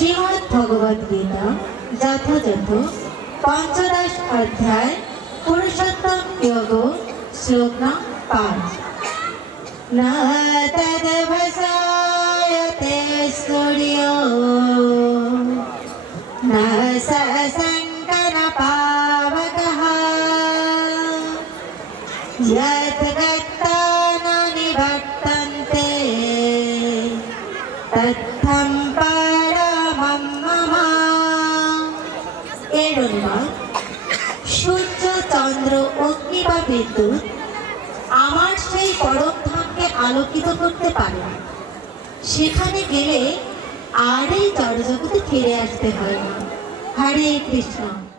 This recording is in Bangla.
শ্রীমদ্ ভগবদ গীতা, যথাযথ, পঞ্চদশ অধ্যায়, পুরুষোত্তম যোগ, শ্লোক পাঁচ না সূর্য, না সঙ্কন পাবক যত গত্তা পা অনুবাদ সূর্য, চন্দ্র, অগ্নি বা বিদ্যুৎ আমার সেই পরম ধামকে আলোকিত করতে পারে। সেখানে গেলে আর এই জড়জগতে ফিরে আসতে হয় না হরে কৃষ্ণ